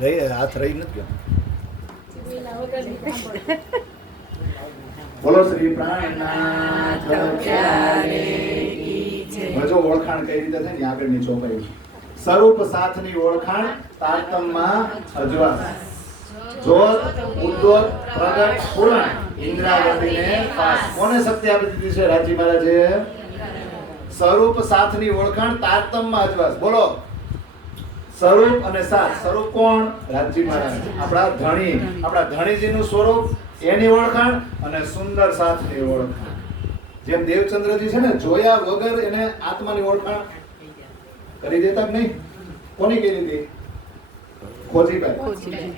હાથ રહી નથી ગયો. બોલો શ્રી પ્રાણનાથ પ્યારે કી જય. જો ઓળખાણ કઈ રીતે થાય ને આગળની ચોપાઈ. સ્વરૂપ સાથની ઓળખાણ તારતમમાં અજવાસ, જોત ઉદ્યોત પ્રગટ પૂરણ ઇન્દ્રાવતીને પાસ. કોને શક્તિ આપી દીધી છે રાજી મહારાજે? સ્વરૂપ સાથની ઓળખાણ તારતમમાં અજવાસ. બોલો સ્વરૂપ અને સાથ. સ્વરૂપ કોણ? રાજી મહારાજ, આપણા ધણી. આપણા ધણીજીનું સ્વરૂપ, એની ઓળખાણ, અને સુંદર સાથની ઓળખાણ. જેમ દેવચંદ્રજી છે ને, જોયા વગર એને આત્માની ઓળખાણ કરી દેતા કે નહીં? કોની કરી દીધી? ખોજીભાઈ.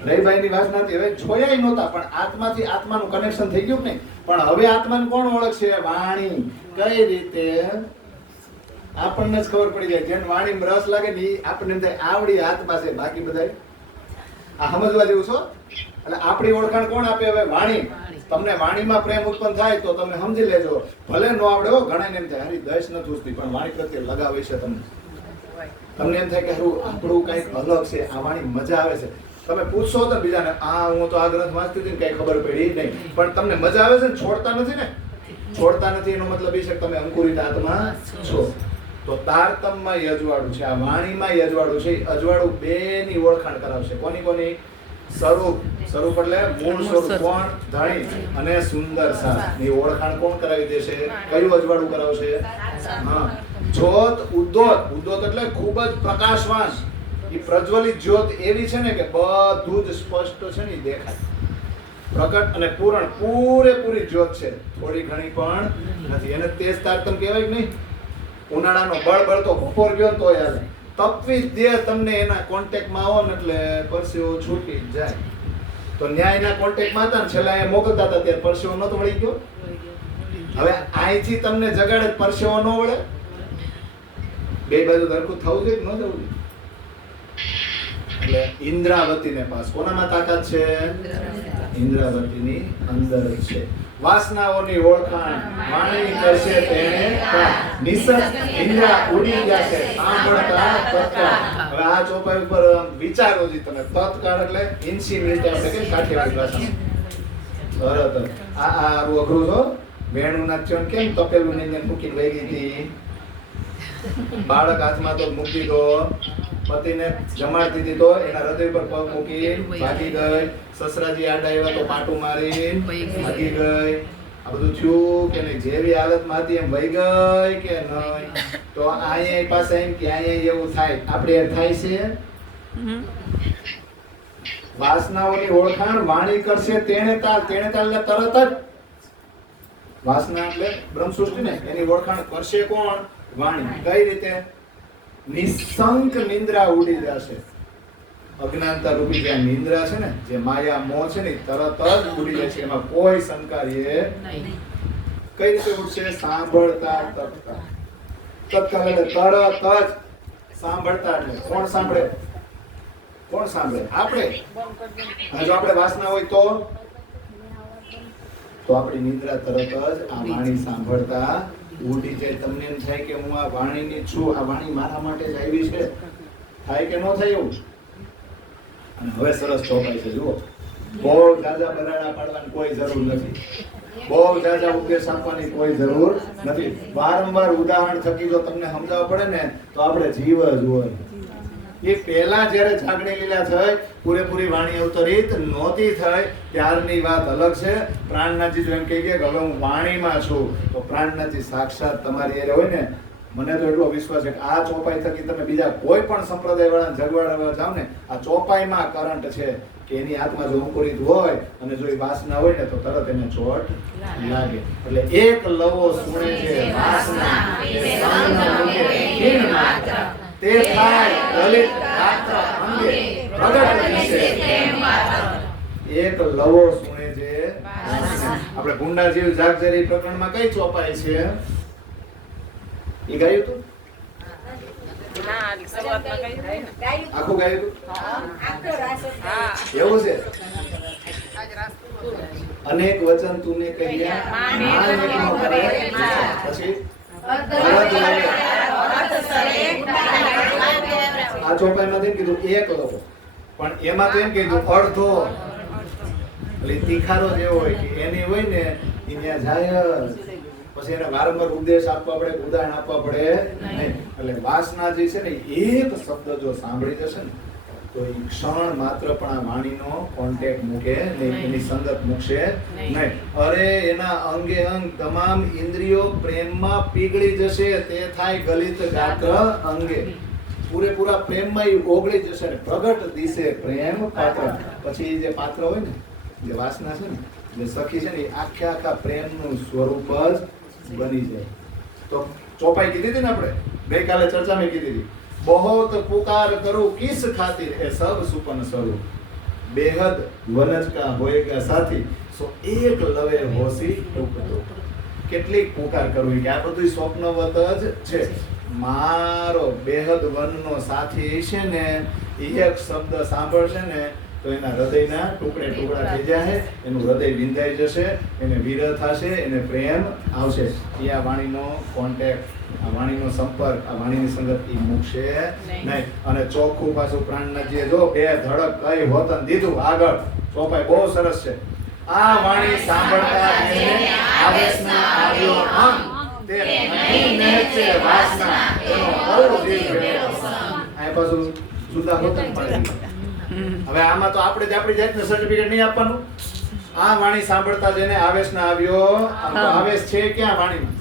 રહીભાઈની વાત નથી. હવે જોયા નહોતા, પણ આત્માથી આત્માનું કનેક્શન થઈ ગયું નહીં. પણ હવે આત્માને કોણ ઓળખશે? વાણી. કઈ રીતે? આપણને જ ખબર પડી જાય. જેને વાણીમાં રસ લાગે ને આપણને એમ થાય આવડી આત્મા છે. બાકી બધા આ સમજવા જેવું છો. એટલે આપણી ઓળખાણ કોણ આપે? હવે વાણી. તમને વાણીમાં પ્રેમ ઉત્પન્ન થાય તો તમે સમજી લેજો. ભલે ન આવડે હો, ઘણા એમ થાય હરી દશ નથી ઉઠતી, પણ વાણી પ્રત્યે લગાવ છે તમને. તમને એમ થાય કે આપણું કંઈક અલગ છે, આ વાણી મજા આવે છે. તમે પૂછશો તો બીજાને, હું તો આ ગ્રંથ વાંચતી હતી ને કઈ ખબર પડી નહીં, પણ તમને મજા આવે છે ને, છોડતા નથી ને. છોડતા નથી એનો મતલબ એ છે કે તમે અંકુરિત આત્મા છો. તો તારતમમાં અજવાળું છે, આ વાણીમાં અજવાળું છે. અજવાળું બે ની ઓળખાણ કરાવશે. કોની કોની? સ્વરૂપ. સ્વરૂપ એટલે મૂળ સ્વરૂપ કોણ? ધણી. અને સુંદર સાથ ની ઓળખાણ કોણ કરાવી દેશે? કયું અજવાળું કરાવશે? હા. જ્યોત ઉદ્યોત. ઉદ્યોત એટલે ખૂબ જ પ્રકાશવાન. એ પ્રજ્વલિત જ્યોત એવી છે ને કે બધું જ સ્પષ્ટ છે ને દેખાય. પ્રગટ અને પૂરણ, પૂરેપૂરી જ્યોત છે, થોડી ઘણી પણ નથી. એને તેજ તારતમ કહેવાય કે નહીં? ઉનાળાનો બળબળ તો બપોર ગયો તો યાદ તપવી દે તમને. એના કોન્ટેક્ટમાં આવો ને એટલે પરસેવો છૂટી જાય. તો ન્યાયના કોન્ટેક્ટમાં હતા ને, છેલ્લા એ મોકલતા હતા ત્યારે પરસેવો નતો વળી ગયો. હવે અહીંથી તમને જગાડે પરસેવો ન વળે. બે બાજુ સરખું થવું જોઈએ કે ન થવું જોઈએ? એટલે ઇન્દ્રાવતીને પાસ. કોનામાં તાકાત છે? ઇન્દ્રાવતીની અંદર જ છે. વાસનાઓની ઓળખાણ વાણી કરશે તેને નિસત ઇન્દ્રા ઉડી જશે સાંભળતા તત્કાળ. હવે આ ચોપાઈ ઉપર વિચારો જી તમે. તત્કાળ એટલે ઇન્સી મિનિટ આપણે કે કાઠિયાવાડી ભાષામાં તરત. આ અઘરું છો. વેણુ નાચ્યો કેમ તપેલું ને મૂકી લઈ ગઈ હતી. બાળક હાથમાં તો મૂકી દો, પતિને જમાડતી હતી તો એના હૃદય પર પગ મૂકી ભાગી ગઈ. સસરાજી આડા આવ્યા તો પાટું મારી ભાગી ગઈ. આ બધું થયું કે નહીં? જેવી હાલતમાં હતી એમ વહી ગઈ કે નહીં? તો અહીંયા પાસે એમ કે અહીંયા એવું થાય. આપણે એ થાય છે. વાસનાઓની ઓળખાણ વાણી કરશે તેણે તાલ. તેણે તાલ એટલે તરત જ. વાસના એટલે બ્રહ્મ સૃષ્ટિ ને, એની ઓળખાણ કરશે કોણ? વાણી. કઈ રીતે? નિસંક નિંદ્રા ઉડી જશે. અજ્ઞાનતા રૂપી જે નિંદ્રા છે ને, જે માયા મોહ છે ને, તરત જ ઉડી જાય છે. એમાં કોઈ શંકા એ નહીં. કઈ રીતે ઉડશે? સાંભળતા તત્કાળ. તત્કાળ એટલે તરત જ. સાંભળતા એટલે કોણ સાંભળે? કોણ સાંભળે? આપણે. અને જો આપણે વાસના હોય તો આપણી નિંદ્રા તરત જ આ વાણી સાંભળતા ઉડી જાય. તમને એમ થાય કે હું આ વાણીની છું, આ વાણી મારા માટે જ આવી છે. થાય કે ન થાય એવું? અને હવે સરસ ચોપાઈ છે. જુઓ, બહુ જાજા બરાડા પાડવાની કોઈ જરૂર નથી. બહુ જાજા ઉપદેશ આપવાની કોઈ જરૂર નથી. વારંવાર ઉદાહરણ થકી જો તમને સમજાવવા પડે ને તો આપણે જીવ જ હોય. એ પહેલા જ્યારે જાગણી લીલા થઈ, પૂરેપૂરી વાણી અવતરિત નહોતી થઈ, ત્યારની વાત અલગ છે. પ્રાણનાથજી તો એમ કહી ગયા કે હવે હું વાણીમાં છું. તો પ્રાણનાથજી સાક્ષાત તમારી એરે હોય ને, મને તો એટલો વિશ્વાસ છે કે આ ચોપાઈ થકી તમે બીજા કોઈ પણ સંપ્રદાય વાળા જગવાડા જાવ ને, આ ચોપાઈમાં કરંટ છે કે એની આત્મા જો અંકુરિત હોય અને જો એ વાસના હોય ને તો તરત એને ચોટ લાગે. એટલે એક લવો સુણે છે વાસના તે થાય દલિત રાત્ર અંગે પ્રગટ વિશે એક લવો સુણે છે. આપણે ગુંડા જેવી જાગજરી પ્રકરણમાં કઈ ચોપાઈ છે? એ ગાયું તું? આખું ગાયું તું? એવું છે? અનેક વચન તુને કહ્યા પછી આ ચોપાઈમાં કીધું એક લવો. પણ એમાં તો એમ કીધું અડધો એટલે તીખારો જેવો હોય કે એની હોય ને એ ત્યાં જાય જ. પછી એને વારંવાર ઉપદેશ આપવા પડે, ઉદાહરણ આપવા પડે નહીં. એટલે વાસના જે છે ને એક શબ્દ જો સાંભળી જશે ને તો એ ક્ષણ માત્ર પણ આ વાણીનો કોન્ટેક્ટ મૂકે નહીં, એની સંગત મૂકશે નહીં. અરે એના અંગે અંગ તમામ ઇન્દ્રિયો પ્રેમમાં પીગળી જશે. તે થાય ગલિત ગાત્ર અંગે. પૂરેપૂરા પ્રેમમાં એ ઓગળી જશે ને પ્રગટ દિશે પ્રેમ પાત્ર. પછી જે પાત્ર હોય ને, જે વાસના છે ને, જે સખી છે ને, એ આખા પ્રેમનું સ્વરૂપ જ બની જાય. તો ચોપાઈ કીધી હતી ને આપણે ગઈકાલે ચર્ચામાં કીધી હતી, બહોત પુકાર કરું કિસ ખાतिर એ સબ સુપન સ્વરૂપ બેહદ વનજ કા હોએગા સાથી સો એક લવે હોસી ટૂંક ટૂંક. કેટલીક પુકાર કરવી કે આ બધું સ્વપ્નવત જ છે. મારો બેહદ વનનો સાથી છે ને, એ એક શબ્દ સાંભળશે ને તો એના હૃદયના ટુકડે ટુકડા થઈ જાય, એનું હૃદય વિંધાઈ જશે, એને વિરહ થશે, એને પ્રેમ આવશે. એ આ વાણીનો કોન્ટેક્ટ, આ વાણીનો સંપર્ક, આ વાણીની સંગત એ મૂકશે નહીં. અને ચોખ્ખું પાછું પ્રાણનાથજીએ જો બે ધડક કઈ હોતન દીધું આગળ. ચોપાઈ બહુ સરસ છે. આ વાણી સાંભળતા જેને આવેશના આવ્યો અંગ તે નહીં નહેચે વાસના એનો કરું જીવ ભેળો સંગ. આ પાછું સુધા હોતન પાડી. હવે આમાં તો આપણે જ આપણી જાતને સર્ટિફિકેટ નહીં આપવાનું. આ વાણી સાંભળતા જેને આવેશ ના આવ્યો, આવેશ છે ક્યાં વાણીમાં?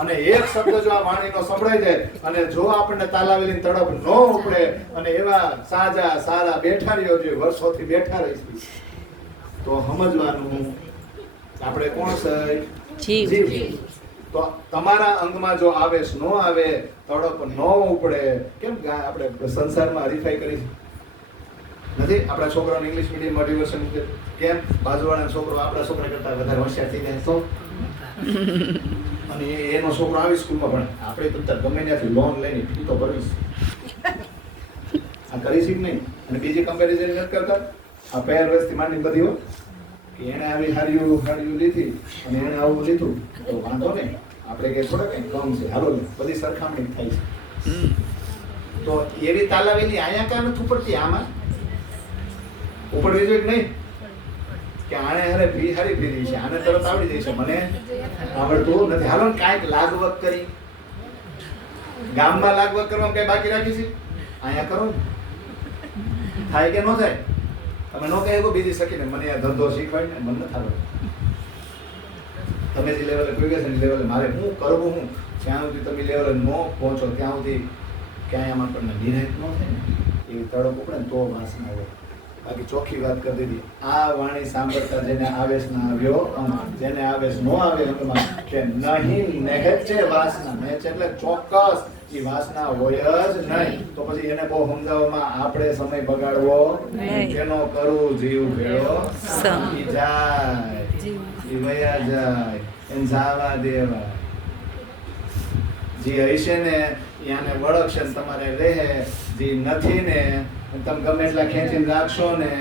અને એક શબ્દ જો આ વાણીનો સંભળાઈ જાય અને જો આપણને તાલાવેલી તડપ ન ઉપડે અને એવા સાજા સારા બેઠારીઓ જે વર્ષોથી બેઠા રહી તો સમજવાનું આપણે કોણ છે? જીવ. તો તમારા અંગમાં જો આવેશ ન આવે, તડપ ન ઉપડે, કેમ આપણે સંસારમાં હરીફાઈ કરી નથી? આપણા છોકરાઓને ઇંગ્લિશ મીડિયમ મોટિવેશન કેમ? બાજુવાળાનો છોકરો આપણા છોકરા કરતા વધારે હોશિયાર થઈ જાય તો અને એનો છોકરો આવી સ્કૂલમાં ભણે, આપણે તો ગમે ત્યાંથી લોન લઈને ફી તો ભરીશ. આ કરીશ જ નહીં. અને બીજી કમ્પેરિઝન નથી કરતા. આ પહેરવેશથી માંડી બધી હો કે એને આવી હારીયું લીધી અને એને આવું લીધું તો વાંધો નહીં, આપણે કઈ થોડા કઈ કમ છે, હાલો બધી સરખામણી થાય છે. તો એવી તાલાવેલી અહીંયા ક્યાં નથી ઉપડતી? આમાં ઉપડવી જોઈએ નહીં કે આને હારે હારી ફીરી છે, આને તરત આવડી જાય છે, મને આવડતું નથી. હાલો કાંઈક લાગવગ કરી. ગામમાં લાગવગ કરવામાં કઈ બાકી રાખી છે? અહીંયા કરો થાય કે ન થાય? તમે ન કહે બીજી શકીને મને આ ધંધો શીખવાડીને મને નથી આવડતું. તમે જે લેવલે કોઈ ગયા છે લેવલે મારે હું કરવું, હું જ્યાં સુધી તમે લેવલે ન પહોંચો ત્યાં સુધી ક્યાંય આમાં આપણને નિર્ણય ન થાય ને એવી તડપ ઉપડે ને તો વાસના હોય. બાકી ચોખ્ખી વાત કરી દીધી. આ વાણી સાંભળતા જેને આવેશ ના આવ્યો, જેને આવેશ ન આવે અંગમાં કે નહીં નહેચે વાસના. નહેચે એટલે ચોક્કસ એ વાસના હોય જ નહીં. તો પછી એને બહુ સમજાવવામાં આપણે સમય બગાડવો એનો કરું જીવ ભેળો ઈ જાય, ઈ વયા જાય, એને જાવા દેવા. જે હશે ને એને વળગશે ને તમારે રહે, જે નથી ને તમે ગમે એટલા ખેંચીને રાખશો ને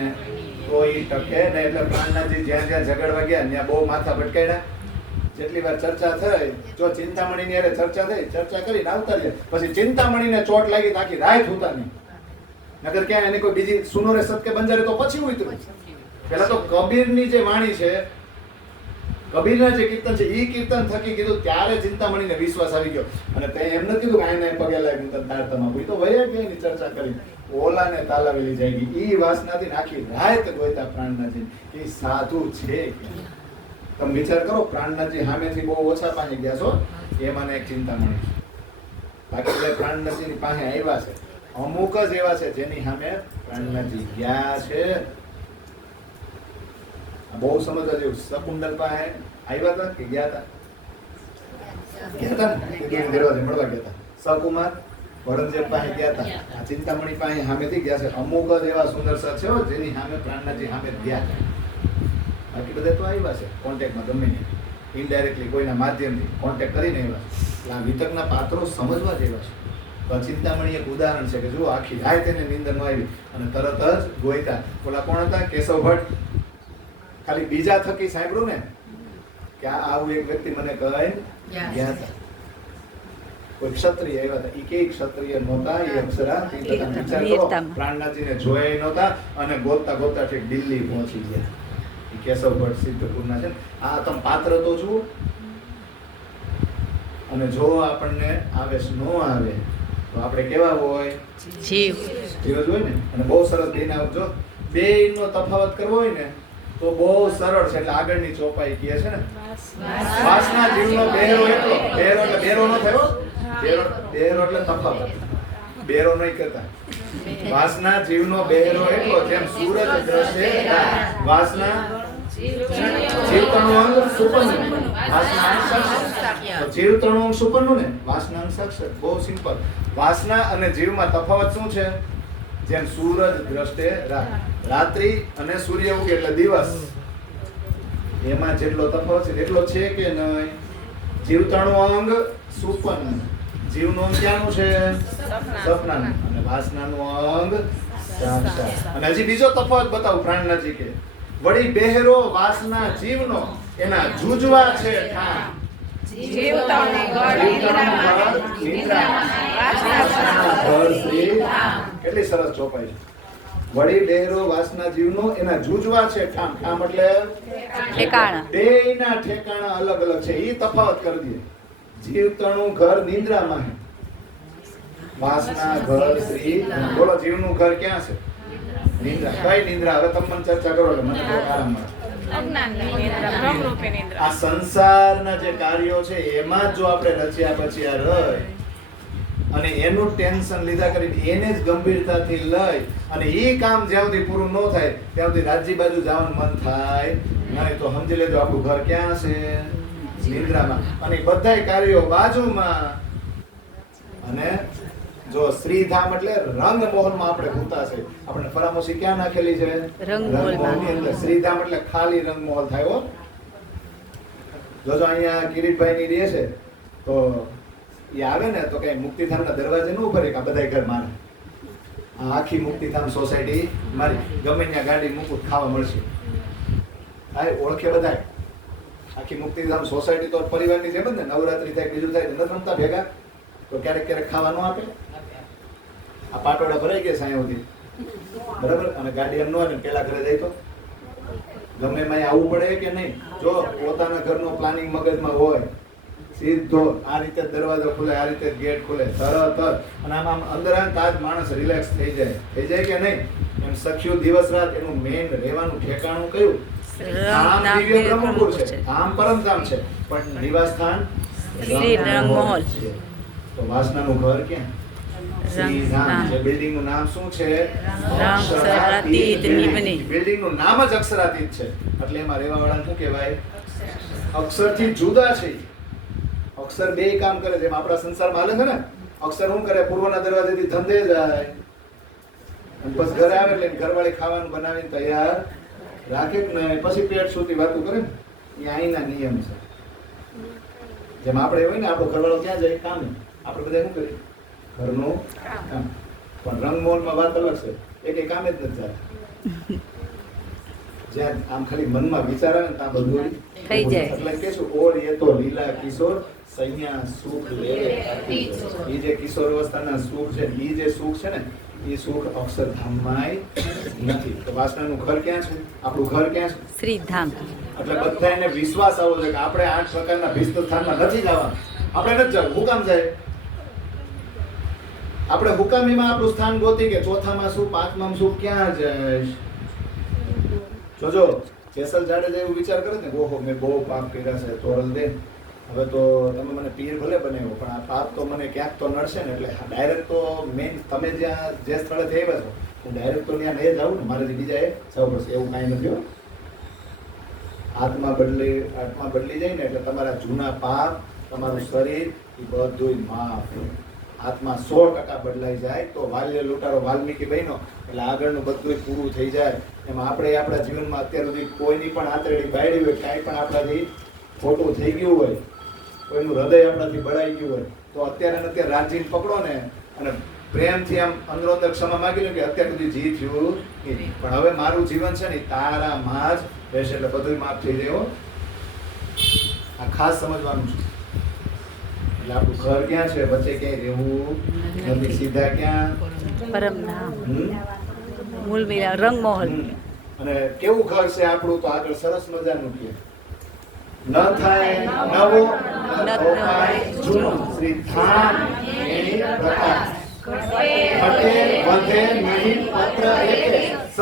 તો એ ટકે ને. એટલે પ્રાણનાથજી જ્યાં જ્યાં ઝઘડવા ગયા ત્યાં બહુ માથા ભટકાડ્યા. જેટલી વાર ચર્ચા થઈ, જો ચિંતામણીની હારે ચર્ચા થઈ, ચર્ચા કરીને આવતા રહ્યા, પછી ચિંતામણીને ચોટ લાગી આખી રાત હોતા નહીં. નગર ક્યાં એની કોઈ બીજી સુનોરે સત્કે બંજારે તો પછી ઉતર્યું. પેલા તો કબીરની જે વાણી છે, કબીરના જે કીર્તન છે, એ કીર્તન થકી કીધું ત્યારે ચિંતામણીને વિશ્વાસ આવી ગયો. અને તે એમ નથી કીધું કે આને પગે લાગી તારતમાં કોઈ તો વયા ગયા એની ચર્ચા કરી, ઓલાને તાલાવેલી જાય ગઈ. એ વાસનાથી આખી રાત ગોયતા પ્રાણનાથજી એ સાધુ છે. તમે વિચાર કરો, પ્રાણનાથજી સામેથી બહુ ઓછા પાસે ગયા છો, એ મને એક ચિંતામણી છે. બાકી બધા પ્રાણનાથજીની પાસે આવ્યા છે, અમુક જ એવા છે જેની સામે પ્રાણનાથજી ગયા છે. બહુ સમજવા જેવું. શકુંડલ પાસે આવ્યા હતા કે ગયા હતા? ગયા હતા ને, મળવા ગયા હતા. સકુમાર વડનજેટ પાસે ગયા હતા. આ ચિંતામણી પાસે સામેથી ગયા છે. અમુક જ એવા સુંદર સત છે જેની સામે પ્રાણનાથજી સામે ગયા હતા. બાકી બધા તો આવ્યા છે કોન્ટેક્ટમાં, ગમે નહીં ઇનડાયરેક્ટલી કોઈના માધ્યમથી કોન્ટેક્ટ કરીને આવ્યા છે. આ વિતકના પાત્રો સમજવા જેવા છે. તો ચિંતામણી એક ઉદાહરણ છે કે જો આખી રાત એને નીંદર ન આવી અને તરત જ ગોયતા. ઓલા કોણ હતા? કેશવ ભટ્ટ. ખાલી બીજા થકી સાંભળ્યું ને કે આવું એક વ્યક્તિ મને કહીને ગયા હતા. કોઈ ક્ષત્રિય એવા હતા, ઈ કે ક્ષત્રિય નહોતા, એ અક્ષરાતીત હતા. વિચાર કરો, પ્રાણનાથજીને જોયા નહોતા અને ગોતતા ગોતતા ઠેક દિલ્હી પહોંચી ગયા. ઈ કેશવ ભટ્ટ સિદ્ધપુરના છે. આ તમે પાત્ર તો જુઓ, અને જો આપણને આવેશ ન આવે તો આપણે કેવા હોય? જીવ જ હોય ને. અને બહુ સરસ બેન આવજો, બેયનો તફાવત કરવો હોય ને તો બહુ સરળ છે. એટલે આગળની ચોપાઈ કહે છે ને, વાસના જીવનો બહેરો એટલો, બહેરો એટલે બહેરો ન થયો, બહેરો એટલે તફાવત, બહેરો નહીં કરતા. વાસના જીવનો બહેરો એટલો જેમ સૂરજ દ્રષ્ટે વાસના જીવતણું અંગ સુપન્નું, વાસના અંગ સાક્ષર. જીવતણું અંગ સુપન્નું ને વાસના અંગ સાક્ષર. બહુ સિમ્પલ. વાસના અને જીવમાં તફાવત શું છે? જેમ સૂરજ દ્રષ્ટે રાત્રિ અને સૂર્ય ઉગે એટલે દિવસ, એમાં જેટલો તફાવત છે એટલો છે કે નહીં? જીવતણું અંગ સુપન્ન, જીવનું અંગ ક્યાંનું છે? સપનાનું. અને વાસનાનું અંગ સાક્ષર. અને હજી બીજો તફાવત બતાવું. પ્રાણનાથજી કે વળી બહેરો વાસના જીવનો એના જૂજવા છે ઠામ. કેટલી સરસ ચોપાઈ છે. વળી બહેરો વાસના જીવનો એના જૂજવા છે ઠામ. ઠામ એટલે ઠેકાણા. બેયના ઠેકાણા અલગ અલગ છે. ઈ તફાવત કરી દે. જીવતણું ઘર નિંદ્રામાં છે, વાસના ઘર શ્રી. બોલો, જીવનું ઘર ક્યાં છે? નિંદ્રા. કઈ નિંદ્રા? હવે તમે મને ચર્ચા કરો એટલે મને થોડો આરામ મળે. આ સંસારના જે કાર્યો છે એમાં જ જો આપણે રચ્યા પછી આ રહી અને એનું ટેન્શન લીધા કરીને એને જ ગંભીરતાથી લઈ અને એ કામ જ્યાં સુધી પૂરું ન થાય ત્યાં સુધી રાજ્ય બાજુ જવાનું મન થાય નહીં. તો સમજી લેજો આપણું ઘર ક્યાં છે? નિંદ્રામાં. અને બધાય કાર્યો બાજુમાં. અને જો શ્રીધામ એટલે રંગમોહનમાં આપણે ભૂતા છે. આપણે ફરામોશી ક્યાં નાખેલી છે? રંગમોહની અંદર. શ્રીધામ એટલે ખાલી રંગમોહલ થાય. હો, જોજો અહીંયા કિરીટભાઈ ની રહે છે તો એ આવે ને તો કઈ મુક્તિધામના દરવાજે ન ઉભરે કે બધાય ઘર મારે. આખી મુક્તિધામ સોસાયટી મારી, ગમે ત્યાં ગાડી મૂકું ખાવા મળશે. હા, ઓળખે બધાય. આખી મુક્તિધામ સોસાયટી તો પરિવારની જેમ જ ને. નવરાત્રી થાય, બીજું થાય, નથી રમતા ભેગા તો ક્યારેક ક્યારેક ખાવા ન આપે. આ પાટોડા ભરાઈ ગયા સાયા સુધી, બરાબર. અને ગાડી એમ ન હોય ને પેલા ઘરે જાય તો ગમે એમાં આવવું પડે કે નહીં? જો પોતાના ઘરનો પ્લાનિંગ મગજમાં હોય, સીધો આ રીતે દરવાજો ખુલે, આ રીતે ગેટ ખુલે તરત. અને આમ અંદર આવે તાજ માણસ રિલેક્સ થઈ જાય કે નહીં? એમ સખ્યું દિવસ રાત એનું મેઇન રહેવાનું ઠેકાણું કયું? આમ દિવ્ય બ્રહ્મપુર છે, આમ પરમધામ છે, પણ નિવાસ સ્થાન શ્રી રંગમહોલ છે. તો વાસનાનું ઘર ક્યાં? શ્રીધામ. જે બિલ્ડિંગ નું નામ શું છે? અક્ષરાતીત. બિલ્ડિંગ નું નામ જ અક્ષરાતીત છે એટલે એમાં રહેવા વાળા શું કહેવાય? અક્ષર થી જુદા છે. અક્ષર બે કામ કરે છે. આપણા સંસારમાં હાલે છે ને, અક્ષર શું કરે? પૂર્વના દરવાજેથી ધંધે જાય અને પછી ઘરે આવે એટલે ઘરવાળી ખાવાનું બનાવીને તૈયાર રાખે કે નહીં, પછી પેટ સુધી વાતું કરે ને. એ અહીંના નિયમ છે. જેમ આપણે હોય ને, આપણો ઘરવાળો ક્યાં જાય? કામ. આપણે બધા શું કરીએ? ઘરનું કામ. પણ રંગમોહલમાં વાત અલગ છે. એક કામ જ નથી થતા. જ્યાં આમ ખાલી મનમાં વિચાર આવે ને ત્યાં બધું થઈ જાય. એટલે કે શું? ઓર એ તો લીલા કિશોર સૈયા સુખ લે. એ જે કિશોર અવસ્થાના સુખ છે, એ જે સુખ છે ને, એ સુખ અક્ષરધામમાં નથી. તો વાસનાનું ઘર ક્યાં છે? આપણું ઘર ક્યાં છે? શ્રીધામ. એટલે બધા એને વિશ્વાસ આવો છે કે આપણે 8 પ્રકારના ભિસ્ત સ્થાનમાં નથી જવાનું. આપણે નથી જવું. હું કામ જાય? આપણે હુકામીમાં આપણું સ્થાન ગોતી કે ચોથામાં શું, પાંચમામાં શું, ક્યાં જાય? જોજો, જેસલ જાડેજા એવું વિચાર કરે ને, ઓહો મેં બહુ પાપ કર્યા છે, તોરલ દે, હવે તો તમે મને પીર ભલે બનાવ્યો પણ આ પાપ તો મને ક્યાંક તો નડશે ને. એટલે ડાયરેક્ટ તો મેઇન તમે જ્યાં જે સ્થળે થઈ આવ્યા છો હું ડાયરેક્ટ તો ત્યાં નહીં જાઉં ને, મારે બીજા એ જવું પડશે. એવું કાંઈ નથી. આત્મા બદલી જાય ને એટલે તમારા જૂના પાપ, તમારું શરીર એ બધું માફ. આત્મા 100% બદલાઈ જાય તો વાલ્ય લૂંટારો વાલ્મીકી બન્યો એટલે આગળનું બધું પૂરું થઈ જાય. એમાં આપણે આપણા જીવનમાં અત્યાર સુધી કોઈની પણ આંતરડી બાળી હોય, કાંઈ પણ આપણાથી ખોટું થઈ ગયું હોય, કોઈનું હૃદય આપણાથી બળાઈ ગયું હોય તો અત્યારે રાજીને પકડો ને અને પ્રેમથી આમ અંદરો અંદર ક્ષમા માગી લો કે અત્યાર સુધી જી થયું નહીં, પણ હવે મારું જીવન છે ને તારામાં જ રહેશે. એટલે બધું માફ થઈ જાય. આ ખાસ સમજવાનું છે. એટલે આપણું ઘર ક્યાં છે? વચ્ચે ક્યાંય રહેવું નથી. સીધા ક્યાં? પરમધામ હમ? મૂળ મિલા રંગમહોલ. અને કેવું ઘર છે આપણું? તો આગળ સરસ મજાનું કે ન થાય નવો ન તોપાય જૂનો, શ્રી ધામ એની પ્રકાશ ઘટે વધે નહીં પત્ર એકે, સત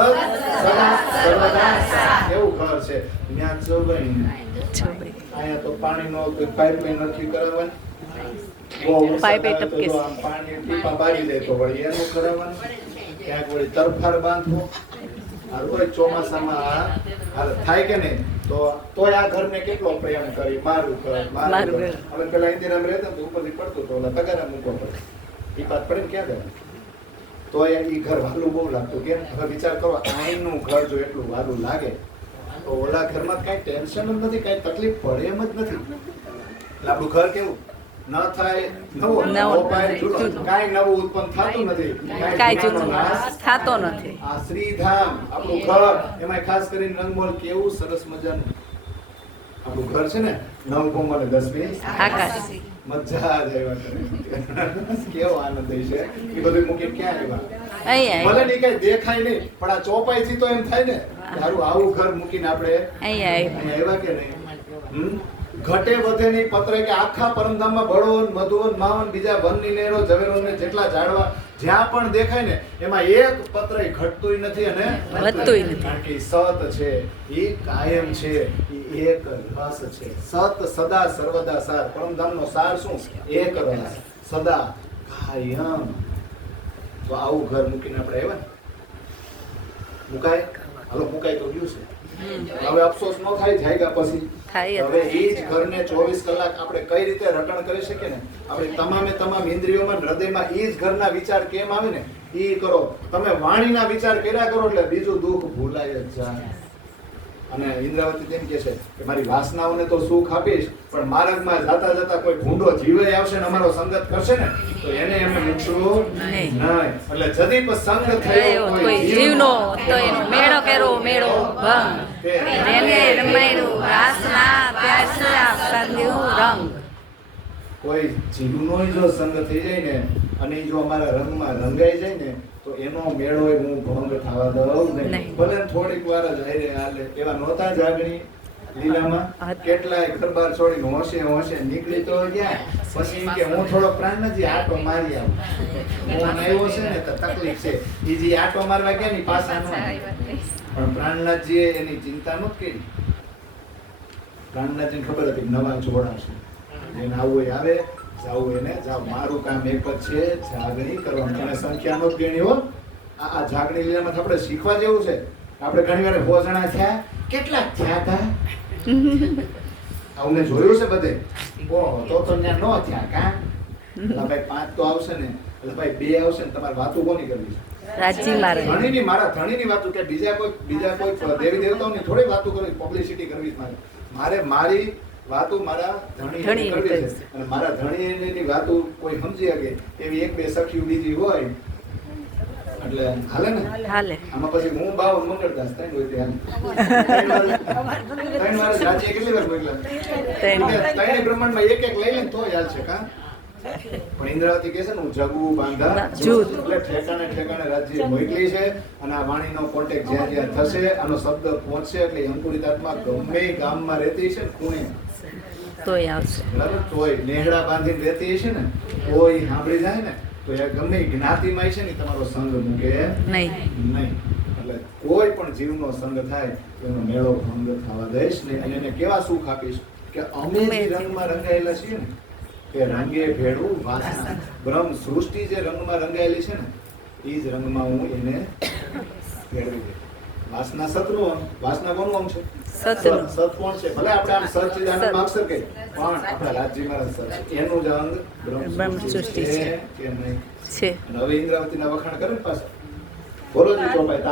સદા સર્વદા સાર. એવું ઘર છે. ત્યાં ચોગણી અહીંયા તો પાણીનો પાઇપલાઇન નથી કરાવવાની. પાઇપે ટપકે છે. પાણી ટીપા બારી દે તો વળી એનું કરાવવાનું. ક્યાંક વળી તરફાર બાંધવો. આ રોજ ચોમાસામાં હાલ થાય કે નહીં તોય આ ઘરને કેટલો પ્રેમ કરી મારું ઘર મારું ઘર. હવે પેલા ઇન્દિરામ રહેતા તો ઉપરથી પડતું તો ઓલા તગારા મૂકવા પડે. ટીપા પડે ને ક્યાં જાય? તો એ ઘર વાલું બહુ લાગતું. કેમ? હવે વિચાર કરો, અહીંનું ઘર જો એટલું વાલું લાગે તો ઓલા ઘરમાં કઈ ટેન્શન જ નથી, કઈ તકલીફ પડે એમ જ નથી. એટલે આપણું ઘર કેવું? ન થાય નવું, કાંઈ નવું ઉત્પન્ન થતું નથી, કાંઈ જૂનો નાશ થતો નથી. આ શ્રીધામ આપણું ઘર, એમાં ખાસ કરીને રંગમોલ કેવું સરસ મજાનું આપણું ઘર છે ને. 9 કોમળ 10મી આકાશ. મજા જ આવ્યા કરે. કેવો આનંદ છે. એ બધું મૂકી ક્યાં આવ્યા? અહીંયા ભલે ની કઈ દેખાય નહીં પણ આ ચોપાઈ થી તો એમ થાય ને તારું આવું ઘર મૂકીને આપણે અહીંયા આવ્યા કે નહીં? ઘટે વધે નહીં પત્ર કે આખા પરમધામમાં બળોન મધુવન માવન બીજા વનની નહેરો ઝવેરોન ને જેટલા ઝાડવા જ્યાં પણ દેખાય ને એમાં એક પત્ર ઘટતુંય નથી અને વધતુંય નથી. કારણ કે સત છે, એ કાયમ છે, એ એક રસ છે. સત સદા સર્વદા સાર. પરમધામનો સાર શું? એક રસ, સદા કાયમ. તો આવું ઘર મૂકીને આપણે આવ્યા ને? મુકાય? હાલો મુકાય તો ગયું છે. હવે અફસોસ ન થાય જાયગા પછી. હવે એ જ ઘરને 24 કલાક આપણે કઈ રીતે રટણ કરી શકીએ ને? આપણે તમામ ઇન્દ્રિયોમાં હૃદયમાં એ જ ઘરના વિચાર કેમ આવે ને એ કરો. તમે વાણીના વિચાર કર્યા કરો એટલે બીજું દુઃખ ભૂલાય જ જાય. અને ઇન્દ્રાવતી તેમ કહે છે કે મારી વાસનાઓને તો સુખ આપીશ પણ માર્ગમાં જાતા જતા કોઈ ભૂંડો જીવે આવશે ને અમારો સંગત કરશે ને તો એને અમે મૂકશું નહીં. એટલે જદી પર સંગ થયો કોઈ જીવનો તો એનો મેળો કેરો મેળો ભંગ એને રમાયરું વાસના પ્યાસના સંધ્યું રંગ. કોઈ જીવનો જો સંગ થઈ જાય ને અને જો અમારા રંગમાં રંગાઈ જાય ને તો એનો મેળો હું ભંગ થવા દઉં નહીં. ભલે થોડીક વાર જ હાલે. એવા નહોતા જાગણી લીલામાં કેટલાય ઘરબાર છોડીને હોશે હોશે નીકળી તો ગયા. પછી કે હું થોડો પ્રાણ નથી આટો મારી આવું. હું આવ્યો છે ને તો તકલીફ છે. એ જે આટો મારવા ગયા ને પાછા નો પણ પ્રાણનાથજીએ એની ચિંતા નહોતી કરી. પ્રાણનાથજીને ખબર હતી નવા જોડાશે એને આવું હોય આવે જાવું એને જાવ. મારું કામ એક જ છે જાગણી કરવાનું. અને સંખ્યા નો ગણી હો. આ જાગણી લીલામાં આપણે શીખવા જેવું છે. આપણે ઘણી વાર ભોજણા થયા કેટલાક થયા હતા આવું મેં જોયું છે બધે. તો ત્યાં ન થયા કા ભાઈ 5 તો આવશે ને એટલે ભાઈ 2 આવશે ને તમારે વાતો કોની કરવી છે? રાજી મારે ધણીની મારા ધણીની વાતો કે બીજા કોઈ દેવી દેવતાઓની થોડી વાતો કરવી, પબ્લિસિટી કરવી મારે મારી વાતો મારા ધણી કરવી છે. અને મારા ધણીની વાતો કોઈ સમજી શકે એવી 1-2 સખીઓ બીજી હોય એટલે હાલે ને. આમાં પછી હું બાવ મંગળદાસ ત્રણ હોય ત્યાં 3 વાર રાજ્ય કેટલી વાર મોકલા? 3 બ્રહ્માંડમાં એક લઈ લે તો યાદ છે કા. પણ ઇન્દ્રાવતી કહે છે ને હું જગુ બાંધા જૂથ એટલે ઠેકાણે રાજ્ય મોકલી છે. અને આ વાણીનો કોન્ટેક્ટ જ્યાં જ્યાં થશે આનો શબ્દ પહોંચશે એટલે અંકુરિત આત્મા ગમે ગામમાં રહેતી છે ને ખૂણે તોય આવશે. બરાબર? તોય નેહડા બાંધીને રહેતી છે ને કોઈ સાંભળી જાય ને તો એ ગમે જ્ઞાતિમાં છે ને તમારો સંગ મૂકે નહીં. એટલે કોઈ પણ જીવનો સંગ થાય એનો મેળો ભંગ થવા દઈશ નહીં. અને એને કેવા સુખ આપીશ કે અમે જે રંગમાં રંગાયેલા છીએ ને તે રંગે ભેળવું વાસના. બ્રહ્મ સૃષ્ટિ જે રંગમાં રંગાયેલી છે ને એ જ રંગમાં હું એને ભેળવી દઈશ. વાસના શત્રુ. વાસના કોનું અંગ છે? સત કોણ છે? ભલે આપણે આમ સત છે આને અક્ષર કહે પણ આપણા રાજ્ય મહારાજ સત છે. એનું જ અંગ બ્રહ્મ સૃષ્ટિ છે કે નહીં છે. અને હવે ઇન્દ્રાવતીના વખાણ કરે ને પાછા બોલો જી ચોપાઈ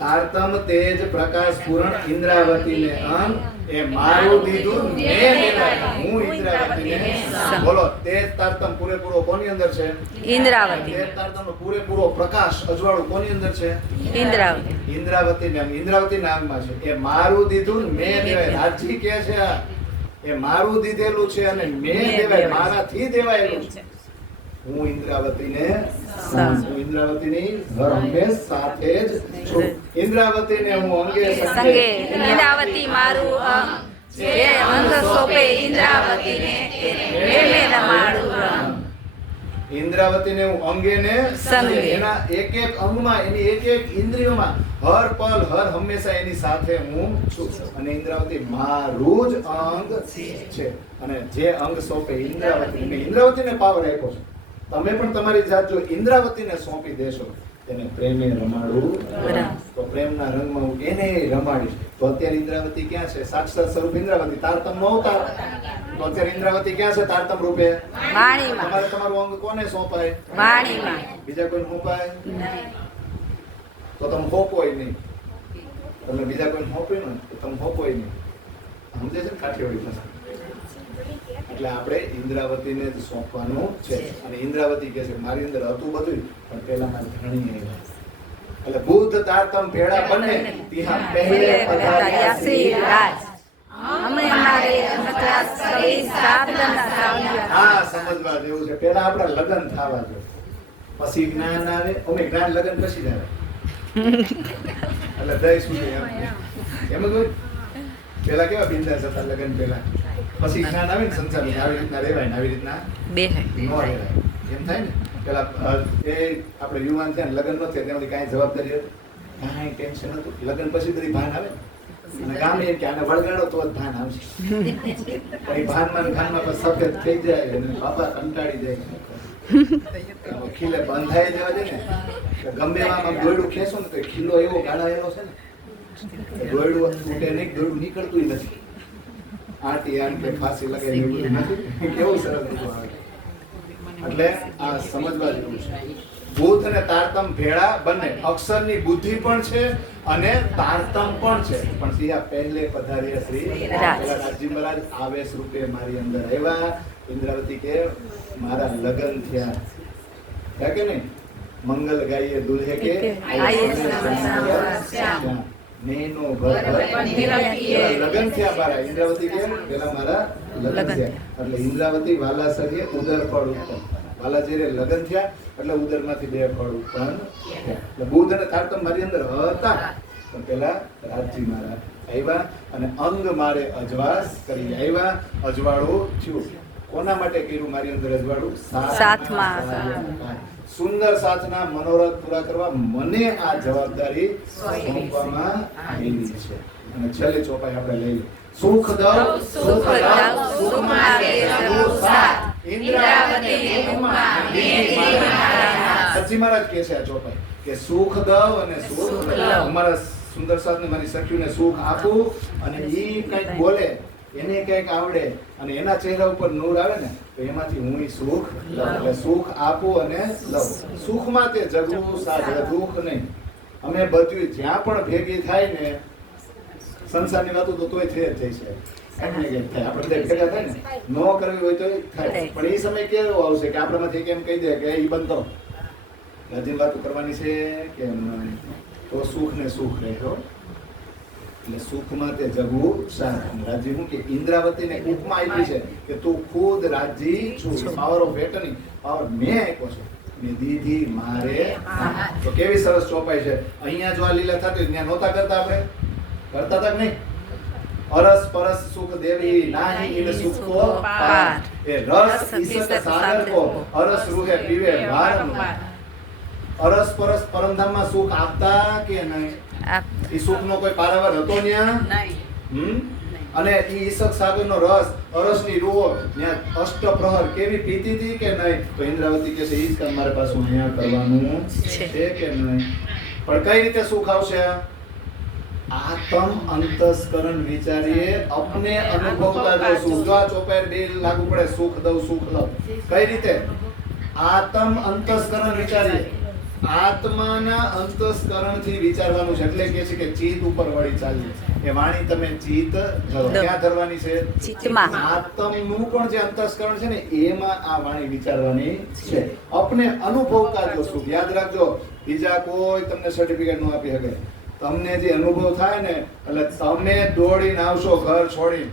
તારતમ તેજ પ્રકાશ પૂરણ ઇન્દ્રાવતીને અંગ એ મારું દીધું મેં લેવાયું. હું ઇન્દ્રાવતીને બોલો તે તારતમ પૂરેપૂરો કોની અંદર છે? ઇન્દ્રાવતી. તે તારતમનો પૂરેપૂરો પ્રકાશ અજવાળું કોની અંદર છે? ઇન્દ્રાવતી. ઇન્દ્રાવતી નામ. ઇન્દ્રાવતી નામમાં છે. એ મારું દીધું ને મેં દેવાય. રાજજી કે છે આ, એ મારું દીધેલું છે અને મેં દેવાય, મારાથી દેવાયેલું છે. હું ઇન્દ્રાવતીને હું ઇન્દ્રાવતીની હર હંમેશ સાથે જ છું. ઇન્દ્રાવતીને હું અંગે સંગે ઇન્દ્રાવતી મારું અંગ, જે અંગ સોંપે ઇન્દ્રાવતીને પ્રેમે રમાડું રંગ. ઇન્દ્રાવતીને હું અંગે ને સંગે. એના એક એક અંગમાં, એની એક એક ઇન્દ્રિયોમાં હર પલ હર હંમેશા એની સાથે હું છું. અને ઇન્દ્રાવતી મારું જ અંગ છે. અને જે અંગ સોંપે ઇન્દ્રાવતી, મેં ઇન્દ્રાવતીને પાવર આપ્યો છે. તમે પણ તમારી જાત જો ઇન્દ્રાવતીને સોંપી દેશો, એને પ્રેમે રમાડું તો પ્રેમના રંગમાં હું એને રમાડીશ. તો અત્યારે ઇન્દ્રાવતી ક્યાં છે? સાક્ષાત સ્વરૂપ ઇન્દ્રાવતી, તારતમ નો અવતાર. તો અત્યારે ઇન્દ્રાવતી ક્યાં છે? તારતમ રૂપે વાણીમાં. તમારે તમારું અંગ કોને સોંપાય? વાણીમાં. બીજા કોઈ સોંપાય નહીં. તો તમે સોંપોય નહીં. તમે બીજા કોઈ સોંપ્યું ને તો તમે સોંપોય નહીં. સમજે છે ને કાઠિયાવાડી ભાષા? એટલે આપણે ઇન્દ્રાવતીને જ સોંપવાનું છે. અને ઇન્દ્રાવતી કહે છે મારી અંદર હતું બધું, પણ પેલા મારી ધણી આવ્યા. એટલે બુદ્ધ તારતમ ભેળા બંને તિહા પહેલે પધાર્યા શ્રી રાજ. અમે અમારે અમૃતરાજ સવી સાધના સાંભળ્યા. હા, સમજવા જેવું છે. પેલા આપણા લગ્ન થવા જોઈએ, પછી જ્ઞાન આવે. અમે જ્ઞાન લગ્ન પછી જ આવે. એટલે દય સુધી એમ જ હોય. પેલા કેવા બિંદાસ હતા લગ્ન પહેલા, પછી જ્ઞાન આવે ને સંસારમાં આવી રીતના રહેવાય ને આવી રીતના બે ન રહેવાય. એમ થાય ને પેલા એ આપણે યુવાન છે ને લગ્ન ન થયા ત્યાંથી કાંઈ જવાબદારી હતી, કાંઈ ટેન્શન હતું. લગ્ન પછી બધી ભાન આવે અને ગામે એમ કે આને વળગાડો તો જ ભાન આવશે. પછી ભાનમાં પછી સફેદ થઈ જાય અને બાપા કંટાળી જાય. ખીલે બંધાઈ જવા દે ને, ગમે એમાં આમ દોયડું ખેંચો ને તો ખીલો એવો ગાળાયેલો છે ને, દોયડું તૂટે નહીં, દોયડું નીકળતું નથી. આટી આંટે ફાંસી લગાવી એવું બધું નથી. કેવું સરસ બધું આવે. એટલે આ સમજવા જેવું છે. બુદ્ધ અને તારતમ ભેળા બંને, અક્ષરની બુદ્ધિ પણ છે અને તારતમ પણ છે. પણ ત્યાં પહેલે પધાર્યા શ્રી રાજજી મહારાજ આવેશ રૂપે મારી અંદર આવ્યા. ઇન્દ્રાવતી કે મારા લગ્ન થયા કે નહીં, મંગલ ગાઈએ દુલ્હે કે નેનો લગ્ન થયા મારા. ઇન્દ્રાવતી કે પેલા મારા લગ્ન થયા. એટલે ઇન્દ્રાવતી વાલાસરીએ ઉદર ફળ ઉત્પન્ન. વાલાજીએ લગ્ન થયા એટલે ઉદરમાંથી બે ફળ ઉત્પન્ન થયા. એટલે બુદ્ધ અને તારતમ મારી અંદર હતા, પણ પેલા રાજજી મારા આવ્યા અને અંગ મારે અજવાસ કરી આવ્યા. અજવાળું થયું. કોના માટે કર્યું મારી અંદર અજવાળું? સાથમાં. સુંદર સાથના મનોરથ પૂરા કરવા મને આ જવાબદારી સોંપવામાં આવેલી છે. અને છેલ્લી ચોપાઈ આપણે લઈએ. સુખ દઉં સુખ દઉં સુખમાં કે સગું સાથ, ઇન્દ્રાવતી મુખમાં મેં મારા. સચી મહારાજ કહે છે આ ચોપાઈ કે સુખ દઉં અને સુખ લઉં. અમારા સુંદર સાથને મારી સખીઓને સુખ આપું અને ઈ કંઈક બોલે, એને કંઈક આવડે અને એના ચહેરા ઉપર નૂર આવે ને તો એમાંથી હું સુખ લઉં. એટલે સુખ આપું અને લઉં. સુખમાં તે જગવું સાધે, દુઃખ નહીં. અમે બધું જ્યાં પણ ભેગી થાય ને સંસારની વાતો તો તોય થઈ જ જાય છે. આપણે ભેગા થાય ને, ન કરવી હોય તો થાય. પણ એ સમય કેવો આવશે કે આપણામાંથી કેમ કહી દે કે એ બંધ કરો, હજી વાતો કરવાની છે કે તો સુખ ને સુખ રહ્યો. એટલે સુખમાં તે જગવું સાથ. રાજ્ય હું કે ઇન્દ્રાવતીને ઉપમા આપી છે કે તું ખુદ રાજ્ય છું. પાવર ઓફ એટર્ની પાવર મેં આપ્યો છે ને દીધી મારે. તો કેવી સરસ ચોપાઈ છે. અહીંયા જો આ લીલા થતી ત્યાં નહોતા કરતા, આપણે કરતા હતા કે નહીં? અરસ પરસ સુખ દેવી નાહી ઇન સુખ કો પાર, એ રસ ઈસત સાગર કો અરસ રૂહે પીવે વારંવાર. અરસ પરસ પરમધામમાં સુખ આપતા કે નહીં? ઈ સુખનો કોઈ પારાવાર હતો ન્યા? અને ઈ ઈસક સાગરનો રસ, અરસની રૂહો ત્યાં અષ્ટપ્રહર કેવી પીતી હતી કે નહીં? તો ઇન્દ્રાવતી કહે છે ઈ જ કામ મારે પાછું અહીંયા કરવાનું છે કે નહીં? પણ કઈ રીતે સુખ આવશે? આત્મ અંતસ્કરણ વિચારીએ અપને અનુભવતા જો સુખ. જો આ ચોપાઈ બે લાગુ પડે, સુખ દઉં સુખ લઉં. કઈ રીતે? આત્મ અંતસ્કરણ વિચારીએ આત્માના અંતસ્કરણથી વિચારવાનું છે. એટલે કે છે કે ચિત્ત ઉપર વળી ચાલી એ વાણી તમે ચિત્ત ધરો. ક્યાં ધરવાની છે? ચિત્તમાં. આત્મનું પણ જે અંતસ્કરણ છે ને એમાં આ વાણી વિચારવાની છે. આપને અનુભવ કાજો સુખ. યાદ રાખજો, બીજા કોઈ તમને સર્ટિફિકેટ ન આપી શકે. તમને જે અનુભવ થાય ને એટલે તમે દોડીને આવશો ઘર છોડીને.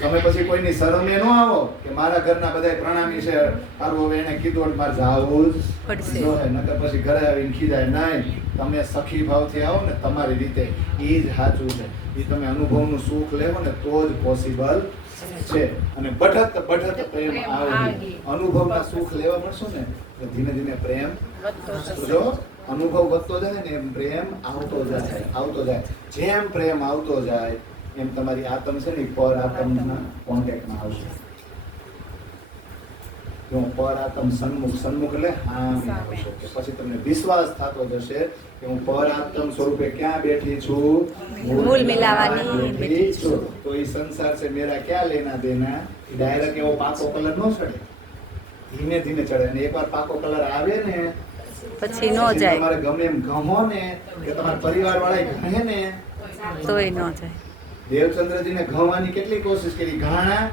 તમે પછી કોઈની શરમે ન આવો કે મારા ઘરના બધા પ્રણામી છે, સારું હવે એને કીધું મારે જાવું જ પડશે. નકર પછી ઘરે આવીને ખીજાય નહીં. તમે સખી ભાવથી આવો ને તમારી રીતે, એ જ સાચું છે. એ તમે અનુભવનું સુખ લેવો ને તો જ પોસિબલ છે. અને બઢત પ્રેમ આવે. અનુભવના સુખ લેવા મળશો ને તો ધીમે ધીમે પ્રેમ જો અનુભવ વધતો જાય ને એમ પ્રેમ આવતો જાય. જેમ પ્રેમ આવતો જાય એમ તમારી આત્મ છે ને પર આત્મના કોન્ટેક્ટમાં આવશે. જો પર આત્મ સન્મુખ એટલે હા આવશો કે પછી તમને વિશ્વાસ થતો જશે કે હું પર આત્મ સ્વરૂપે ક્યાં બેઠી છું? મૂલ મિલાવાની બેઠી છું. તો એ સંસાર છે મેરા ક્યાં લેના દેના. ડાયરેક્ટ એવો પાકો કલર ન ચડે, ધીમે ધીમે ચડે. અને એકવાર પાકો કલર આવે ને પછી નો જાય. તમારે ગમે એમ ગમો ને કે તમારા પરિવાર વાળા કહે ને તોય નો જાય. દેવચંદ્રજીને ઘવાની કેટલી કોશિશ કરી, ઘાણા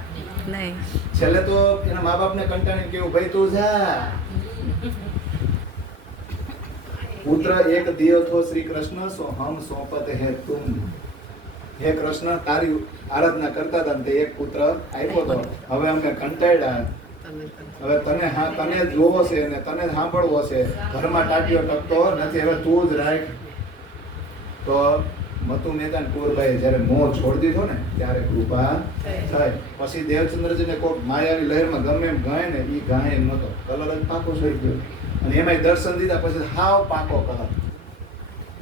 નહીં. છેલ્લે તો એના મા બાપને કંટાળીને કેવું, ભાઈ તું જા. પુત્ર એક દિયો થો શ્રી કૃષ્ણ સો હમ સોપત હે તુમ. હે કૃષ્ણ, તારી આરાધના કરતા હતા તે એક પુત્ર આપ્યો તો, હવે અમને કંટાળ્યા. હવે તને જોવો છે ને તને સાંભળવો છે. ઘરમાં ટાટીઓ ટકતો નથી, હવે તું જ રાખ. તો મતુ મહેતા કુંવરબાઈ જયારે મોહ છોડી દીધો ને ત્યારે કૃપા થાય. પછી દેવચંદ્રજીને કોઈક માયાવી લહેરમાં ગમે એમ ગાય ને એ ગાય એમ નતો, કલર જ પાકો થઈ ગયો. અને એમાંય દર્શન દીધા પછી હાવ પાકો કલર.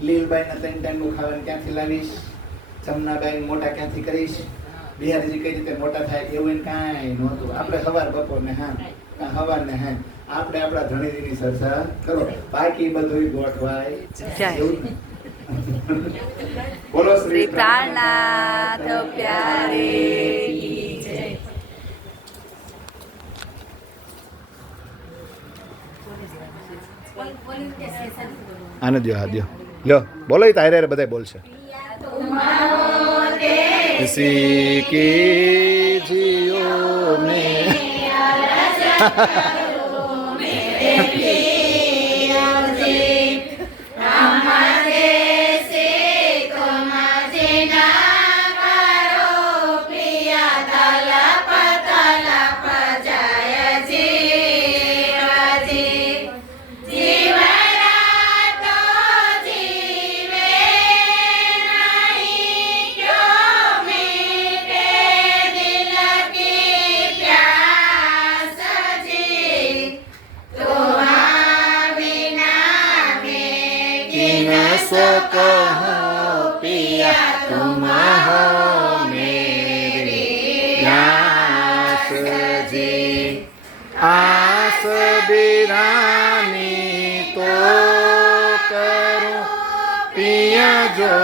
લીલબાઈ ને નું ખાવાનું ક્યાંથી લાવીશ? જમનાબાઈ મોટા ક્યાંથી કરીશ? બિહારીજી કઈ રીતે મોટા થાય એવું એને કાંઈ નહોતું. આપણે સવાર બપોર ને હા સવાર ને હા આપણે આપણા ધણીજીની ચર્ચા કરો, બાકી બધું ગોઠવાય એવું ને. બોલો શ્રી પ્રાણનાથ પ્યારે કી જય. આને દો, હા દો, લ્યો બોલો. એ તારે બધા બોલશે. किसी की जियो में सो कहो पिया तुम हो मेरे व्यास जी. आस बिरानी तो करो पिया जो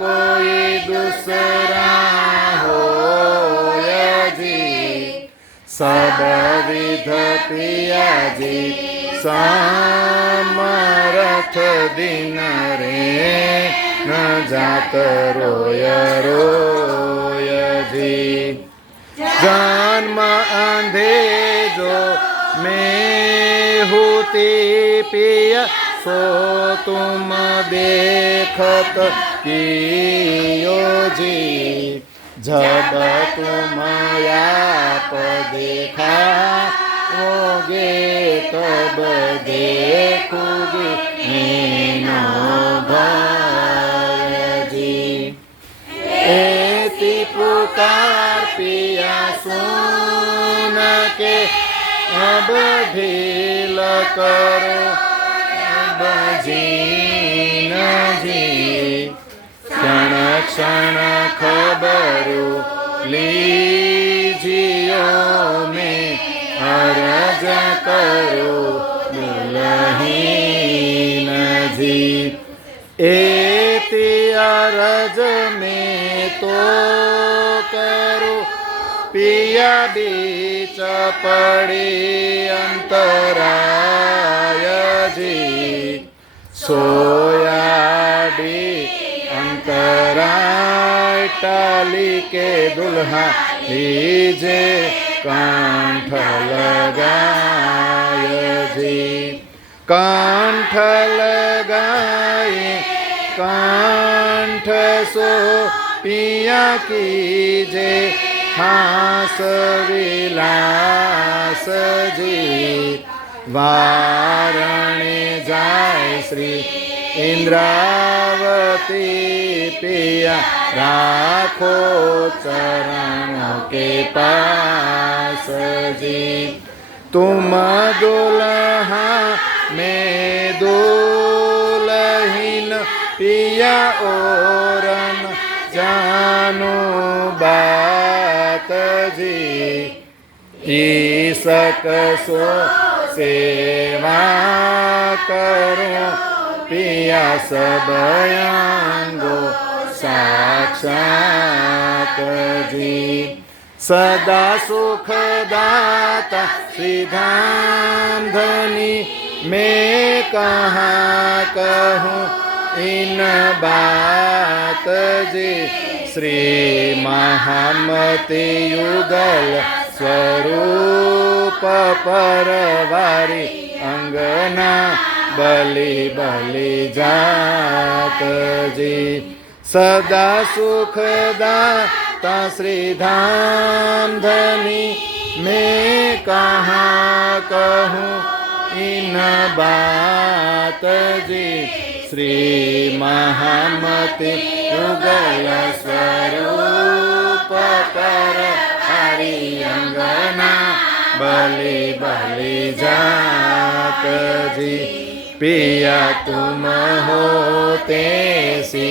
कोई दूसरा हो जी. सब विध पिया जी समरथ दिन रे न जात रोय रोय जी. जन्म अंधे जो मैं होती पिया सो तुम देखत कियो जी. जब तुम आप देखा होगे तब देखोगे नो भाई. ऐसी पुकार पिया सुन के अब ढील करो बजी जी. क्षण क्षण खबरो लीजियो में अरज करो दुलहीन जी. एति अरज में तो करो पिया बीच पड़ी अंतराय जी सोयाडी अंतराय टाली के दुल्हा लीजे कंठ लगाय जी कंठ लगाए कंठ सो पिया कीजे हास विलास जी वारणे जाय श्री इंद्रावती पिया राखो चरणों के पास जी तुम दुल्हा मैं दुल्हीन पिया ओरन जानो बात जी ईसक सो सेवा करो पिया सब अंगो साक्षात जी सदा सुखदाता श्रीधाम धनी मैं कहाँ कहूँ इन बात जी श्री महामती युगल स्वरूप परवारी अंगना बलि बलि जात जी सदा सुखदाता श्रीधाम धनी मैं कहाँ कहूँ इन बात जी श्री महामती युगल स्वरूप पर हरि अंगना बलि बलि जात जी पिया तुम होते सी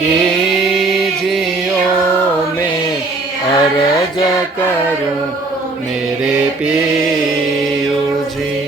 कीजियो में अर्ज करूं मेरे पिया